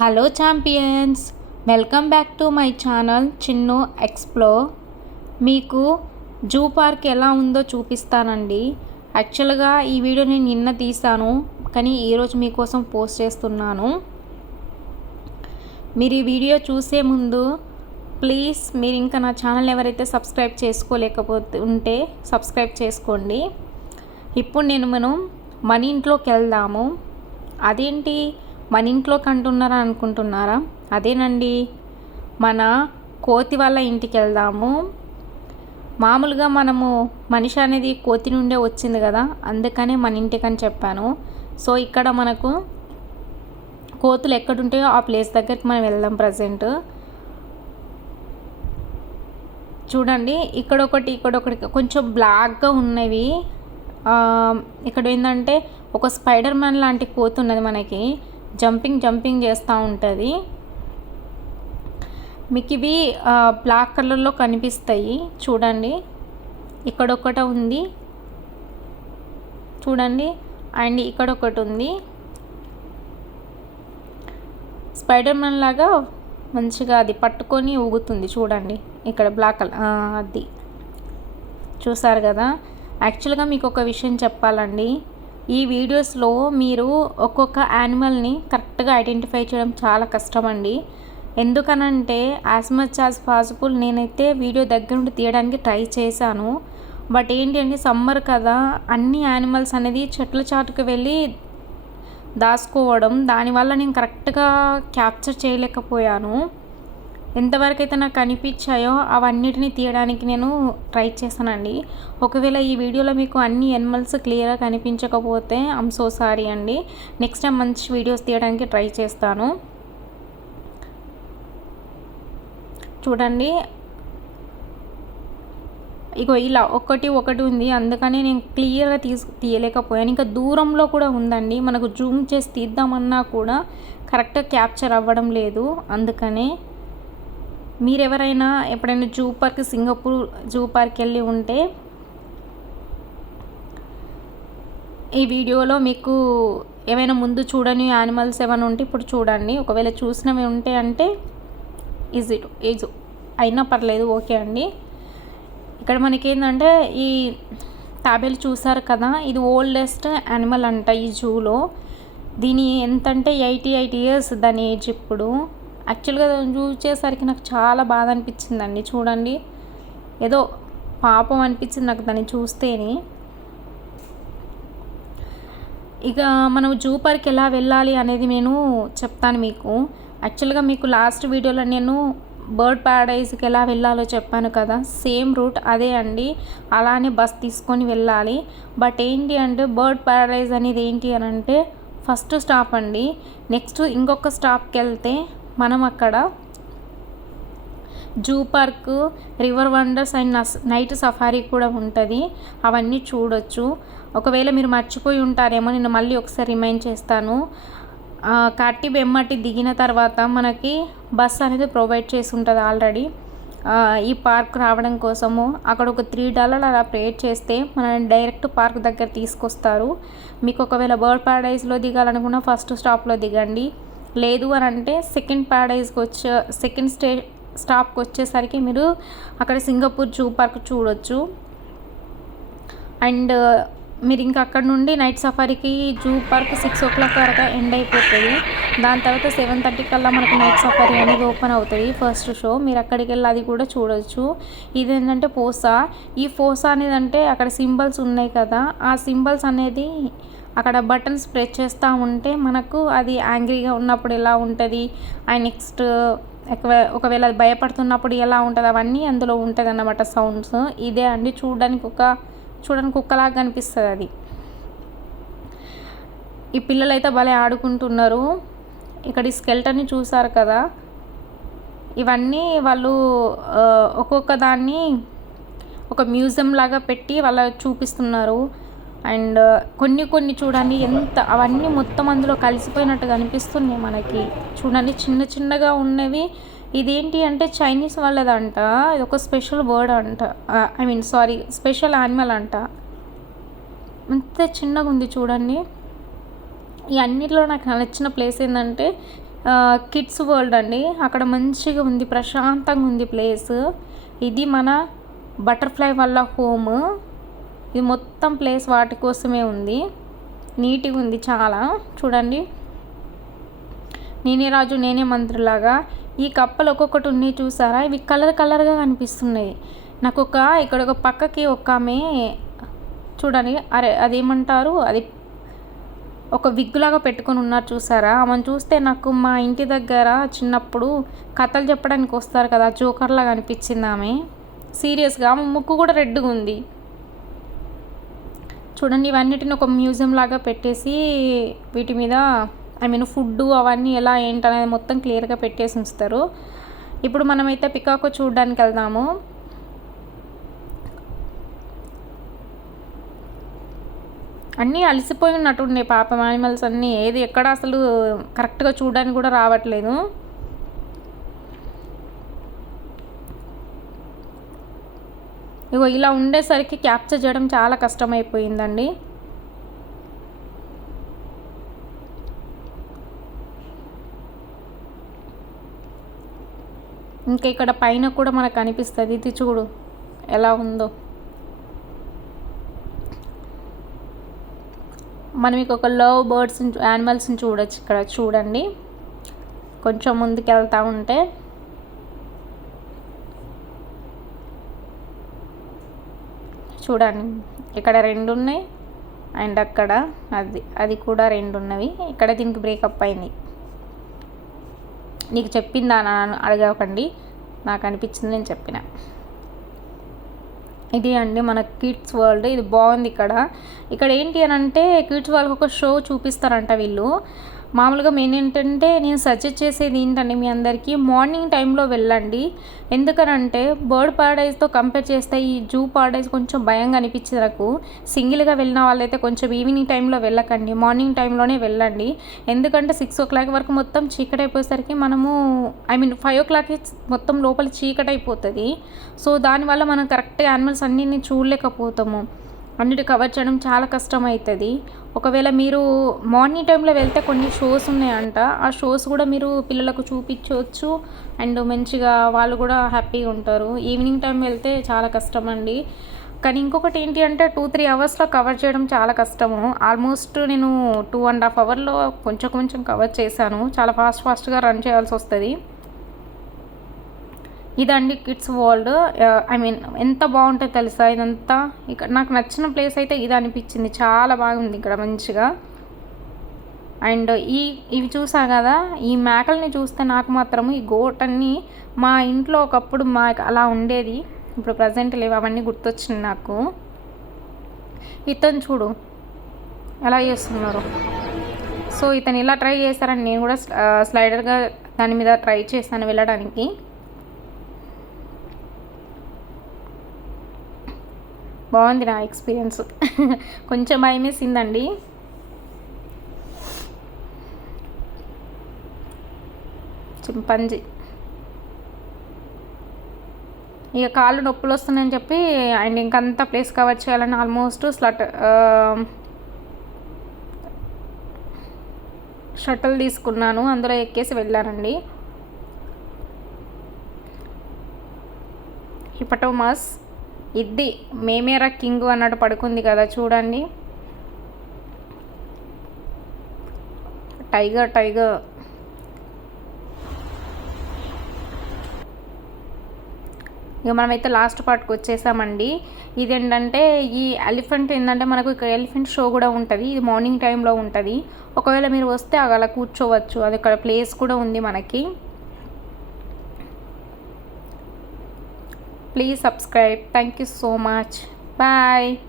Hello champions, welcome back to my channel Chinnu explore. మీకు zoo park ఎలా ఉందో చూపిస్తానండి. యాక్చువల్గా ఈ వీడియో నేను నిన్న తీసాను, కానీ ఈరోజు మీకోసం పోస్ట్ చేస్తున్నాను. మీరు ఈ వీడియో చూసే ముందు ప్లీజ్ మీరు ఇంకా నా ఛానల్ ఎవరైతే సబ్స్క్రైబ్ చేసుకోలేకపోతే ఉంటే సబ్స్క్రైబ్ చేసుకోండి. ఇప్పుడు మనం మన ఇంట్లోకి వెళ్దాము. అదేంటి మన ఇంట్లోకి అంటున్నారా అనుకుంటున్నారా? అదేనండి, మన కోతి వాళ్ళ ఇంటికి వెళ్దాము. మామూలుగా మనము మనిషి అనేది కోతి నుండే వచ్చింది కదా, అందుకనే మన ఇంటికి అని చెప్పాను. సో ఇక్కడ మనకు కోతులు ఎక్కడుంటాయో ఆ ప్లేస్ దగ్గరికి మనం వెళ్దాం. ప్రజెంట్ చూడండి, ఇక్కడొకటి కొంచెం బ్లాక్గా ఉన్నవి. ఇక్కడ ఏంటంటే ఒక స్పైడర్ మ్యాన్ లాంటి కోతి ఉన్నది, మనకి జంపింగ్ చేస్తూ ఉంటుంది. మీకు ఇవి బ్లాక్ కలర్లో కనిపిస్తాయి చూడండి. ఇక్కడొకటి ఉంది చూడండి, అండ్ ఇక్కడ ఒకటి ఉంది. స్పైడర్ మ్యాన్ లాగా మంచిగా అది పట్టుకొని ఊగుతుంది చూడండి. ఇక్కడ బ్లాక్ కలర్ అది చూసారు కదా. యాక్చువల్గా మీకు ఒక విషయం చెప్పాలండి, ఈ వీడియోస్లో మీరు ఒక్కొక్క యానిమల్ని కరెక్ట్గా ఐడెంటిఫై చేయడం చాలా కష్టం అండి. ఎందుకనంటే యాజ్ మచ్ యాజ్ పాసిబుల్ నేనైతే వీడియో దగ్గర నుండి తీయడానికి ట్రై చేశాను. బట్ ఏంటి అంటే సమ్మర్ కదా, అన్ని యానిమల్స్ అనేది చెట్ల చాటుకు వెళ్ళి దాచుకోవడం, దానివల్ల నేను కరెక్ట్గా క్యాప్చర్ చేయలేకపోయాను. ఎంతవరకు అయితే నాకు కనిపించాయో అవన్నిటిని తీయడానికి నేను ట్రై చేశానండి. ఒకవేళ ఈ వీడియోలో మీకు అన్ని యానిమల్స్ క్లియర్గా కనిపించకపోతే ఐమ్ సో సారీ అండి. నెక్స్ట్ టైం మంచి వీడియోస్ తీయడానికి ట్రై చేస్తాను. చూడండి, ఇగో ఇలా ఒకటి ఉంది, అందుకని నేను క్లియర్గా తీయలేకపోయాను. ఇంకా దూరంలో కూడా ఉందండి, మనకు జూమ్ చేసి తీద్దామన్నా కూడా కరెక్ట్గా క్యాప్చర్ అవ్వడం లేదు. అందుకనే మీరెవరైనా ఎప్పుడైనా సింగపూర్ జూ పార్క్ వెళ్ళి ఉంటే ఈ వీడియోలో మీకు ఏమైనా ముందు చూడని యానిమల్స్ ఏమైనా ఉంటే ఇప్పుడు చూడండి. ఒకవేళ చూసినవి ఉంటే అంటే ఈజ్ అయినా పర్లేదు, ఓకే అండి. ఇక్కడ మనకేంటంటే ఈ తాబేలు చూసారు కదా, ఇది ఓల్డెస్ట్ యానిమల్ అంట ఈ జూలో. దీని ఎంతంటే 88 years దాని ఏజ్ ఇప్పుడు. యాక్చువల్గా చూసేసరికి నాకు చాలా బాధ అనిపించిందండి. చూడండి, ఏదో పాపం అనిపించింది నాకు దాన్ని చూస్తేనే. ఇక మనం జూ పార్క్ ఎలా వెళ్ళాలి అనేది నేను చెప్తాను మీకు. యాక్చువల్గా మీకు లాస్ట్ వీడియోలో నేను బర్డ్ ప్యారడైజ్కి ఎలా వెళ్ళాలో చెప్పాను కదా, సేమ్ రూట్ అదే అండి. అలానే బస్ తీసుకొని వెళ్ళాలి. బట్ ఏంటి అంటే బర్డ్ ప్యారడైజ్ అనేది ఏంటి అని అంటే ఫస్ట్ స్టాప్ అండి. నెక్స్ట్ ఇంకొక స్టాప్కి వెళ్తే మనం అక్కడ zoo park, river wonders and night safari కూడా ఉంటుంది. అవన్నీ చూడొచ్చు. ఒకవేళ మీరు మర్చిపోయి ఉంటారేమో, నేను మళ్ళీ ఒకసారి రిమైండ్ చేస్తాను. కాటి బెమ్మటి దిగిన తర్వాత మనకి బస్ అనేది ప్రొవైడ్ చేసి ఉంటుంది ఆల్రెడీ. ఈ పార్క్ రావడం కోసము అక్కడ ఒక $3 అలా పే చేస్తే మనల్ని డైరెక్ట్ పార్క్ దగ్గర తీసుకొస్తారు. మీకు ఒకవేళ బర్డ్ ప్యారడైజ్లో దిగాలనుకున్న ఫస్ట్ స్టాప్లో దిగండి. లేదు అని అంటే సెకండ్ స్టాప్కి వచ్చేసరికి మీరు అక్కడ సింగపూర్ జూ పార్క్ చూడొచ్చు. అండ్ మీరు ఇంకా అక్కడ నుండి నైట్ సఫారీకి జూ పార్క్ 6 o'clock వరకు ఎండ్ అయిపోతుంది. దాని తర్వాత 7:30 కల్లా మనకు నైట్ సఫారీ అనేది ఓపెన్ అవుతుంది, ఫస్ట్ షో. మీరు అక్కడికి వెళ్ళి అది కూడా చూడొచ్చు. ఇదేంటంటే పోసా. ఈ పోసా అనేది అంటే అక్కడ సింబల్స్ ఉన్నాయి కదా, ఆ సింబల్స్ అనేది అక్కడ బటన్స్ ప్రెస్ చేస్తూ ఉంటే మనకు అది యాంగ్రీగా ఉన్నప్పుడు ఎలా ఉంటుంది, అండ్ నెక్స్ట్ ఒకవేళ అది భయపడుతున్నప్పుడు ఎలా ఉంటుంది, అవన్నీ అందులో ఉంటుంది అన్నమాట సౌండ్స్. ఇదే అండి, చూడడానికి కుక్కలాగా కనిపిస్తుంది అది. ఈ పిల్లలు అయితే భలే ఆడుకుంటున్నారు. ఇక్కడ ఈ స్కెల్టన్ని చూసారు కదా, ఇవన్నీ వాళ్ళు ఒక్కొక్క దాన్ని ఒక మ్యూజియం లాగా పెట్టి వాళ్ళ చూపిస్తున్నారు. అండ్ కొన్ని చూడండి అవన్నీ మొత్తం అందులో కలిసిపోయినట్టుగా అనిపిస్తున్నాయి మనకి. చూడండి, చిన్నగా ఉన్నవి. ఇదేంటి అంటే చైనీస్ వాళ్ళదంట, ఇది ఒక స్పెషల్ బర్డ్ అంట, స్పెషల్ యానిమల్ అంట. ఎంత చిన్నగా ఉంది చూడండి. ఈ అన్నిట్లో నాకు నచ్చిన ప్లేస్ ఏంటంటే కిడ్స్ వరల్డ్ అండి. అక్కడ మంచిగా ఉంది, ప్రశాంతంగా ఉంది ప్లేస్. ఇది మన బటర్ఫ్లై వల్ల హోమ్. ఇది మొత్తం ప్లేస్ వాటి కోసమే ఉంది. నీట్గా ఉంది చాలా. చూడండి, నేనే రాజు నేనే మంత్రిలాగా ఈ కప్పలు ఒక్కొక్కటి ఉన్నాయి చూసారా, ఇవి కలర్గా కనిపిస్తున్నాయి నాకు. ఇక్కడ ఒక పక్కకి ఒక ఆమె చూడండి, అరే అదేమంటారు, అది ఒక విగ్గులాగా పెట్టుకొని ఉన్నారు చూసారా. ఆమెను చూస్తే నాకు మా ఇంటి దగ్గర చిన్నప్పుడు కథలు చెప్పడానికి వస్తారు కదా, జోకర్లాగా అనిపించింది ఆమె. సీరియస్గా ఆమె ముక్కు కూడా రెడ్గా ఉంది. చూడండి, ఇవన్నిటిని ఒక మ్యూజియం లాగా పెట్టేసి వీటి మీద ఫుడ్ అవన్నీ ఎలా ఏంటనేది మొత్తం క్లియర్గా పెట్టేసి ఉంచుతారు. ఇప్పుడు మనమైతే పికాకో చూడడానికి వెళ్దాము. అన్నీ అలసిపోయి ఉన్నట్టుండే పాపం యానిమల్స్ అన్నీ. ఏది ఎక్కడ అసలు కరెక్ట్గా చూడడానికి కూడా రావట్లేదు. ఇగో ఇలా ఉండేసరికి క్యాప్చర్ చేయడం చాలా కష్టమైపోయిందండి. ఇంకా ఇక్కడ పైన కూడా మనకు కనిపిస్తుంది. ఇది చూడు ఎలా ఉందో. మనం ఒక లవ్ బర్డ్స్ యానిమల్స్ని చూడొచ్చు ఇక్కడ. చూడండి, కొంచెం ముందుకు వెళ్తూ ఉంటే చూడండి, ఇక్కడ 2 ఉన్నాయి అండ్ అక్కడ అది కూడా 2 ఉన్నవి. ఇక్కడ దీనికి బ్రేకప్ అయింది. నీకు చెప్పిందా అని అడగకండి, నాకు అనిపించింది నేను చెప్పిన. ఇది అండి మన కిడ్స్ వరల్డ్. ఇది బాగుంది. ఇక్కడ ఏంటి అని అంటే కిడ్స్ వాళ్ళకి ఒక షో చూపిస్తారంట వీళ్ళు. మామూలుగా మెయిన్ ఏంటంటే నేను సజెస్ట్ చేసేది ఏంటంటే మీ అందరికీ మార్నింగ్ టైంలో వెళ్ళండి. ఎందుకనంటే బర్డ్ పారడైజ్తో కంపేర్ చేస్తే ఈ జూ పారడైజ్ కొంచెం భయంగా అనిపించింది నాకు. సింగిల్గా వెళ్ళిన వాళ్ళైతే కొంచెం ఈవినింగ్ టైంలో వెళ్ళకండి, మార్నింగ్ టైంలోనే వెళ్ళండి. ఎందుకంటే 6 o'clock వరకు మొత్తం చీకటి అయిపోయేసరికి మనము 5 o'clock మొత్తం లోపల చీకటి అయిపోతుంది. సో దానివల్ల మనం కరెక్ట్గా యానిమల్స్ అన్నీ చూడలేకపోతాము. అన్నిటి కవర్ చేయడం చాలా కష్టం అవుతుంది. ఒకవేళ మీరు మార్నింగ్ టైంలో వెళ్తే కొన్ని షోస్ ఉన్నాయంట, ఆ షోస్ కూడా మీరు పిల్లలకు చూపించవచ్చు అండ్ మంచిగా వాళ్ళు కూడా హ్యాపీగా ఉంటారు. ఈవినింగ్ టైం వెళ్తే చాలా కష్టం అండి. కానీ ఇంకొకటి ఏంటి అంటే 2-3 అవర్స్లో కవర్ చేయడం చాలా కష్టము. ఆల్మోస్ట్ నేను 2.5 అవర్లో కొంచెం కవర్ చేశాను. చాలా ఫాస్ట్గా రన్ చేయాల్సి వస్తుంది. ఇదండి కిడ్స్ వరల్డ్. ఎంత బాగుంటుంది తెలుసా ఇదంతా. ఇక్కడ నాకు నచ్చిన ప్లేస్ అయితే ఇది అనిపించింది. చాలా బాగుంది ఇక్కడ మంచిగా. అండ్ ఇవి చూసా కదా, ఈ మేకల్ని చూస్తే నాకు మాత్రం ఈ గోట్ అన్నీ మా ఇంట్లో ఒకప్పుడు అలా ఉండేది. ఇప్పుడు ప్రజెంట్ లేవు, అవన్నీ గుర్తొచ్చింది నాకు. ఇతను చూడు ఎలా చేస్తున్నారు. సో ఇతను ఇలా ట్రై చేస్తారని నేను కూడా స్లైడర్గా దాని మీద ట్రై చేశాను వెళ్ళడానికి. బాగుంది నా ఎక్స్పీరియన్స్. కొంచెం భయం వేసిందండి. చింపాంజీ ఇక కాళ్ళు నొప్పులు వస్తున్నాయని చెప్పి అండ్ ఇంకంతా ప్లేస్ కవర్ చేయాలని ఆల్మోస్ట్ షటిల్ తీసుకున్నాను, అందులో ఎక్కేసి వెళ్ళానండి. హిపటోమస్ ఇది మేమేరా కింగ్ అన్నట్టు పడుకుంది కదా చూడండి. టైగర్ ఇక మనమైతే లాస్ట్ పార్ట్కి వచ్చేసామండి. ఇదేంటంటే ఈ ఎలిఫెంట్ ఏంటంటే మనకు ఇక్కడ ఎలిఫెంట్ షో కూడా ఉంటుంది. ఇది మార్నింగ్ టైంలో ఉంటుంది. ఒకవేళ మీరు వస్తే అలా కూర్చోవచ్చు. అది ఇక్కడ ప్లేస్ కూడా ఉంది మనకి. Please subscribe. Thank you so much. Bye.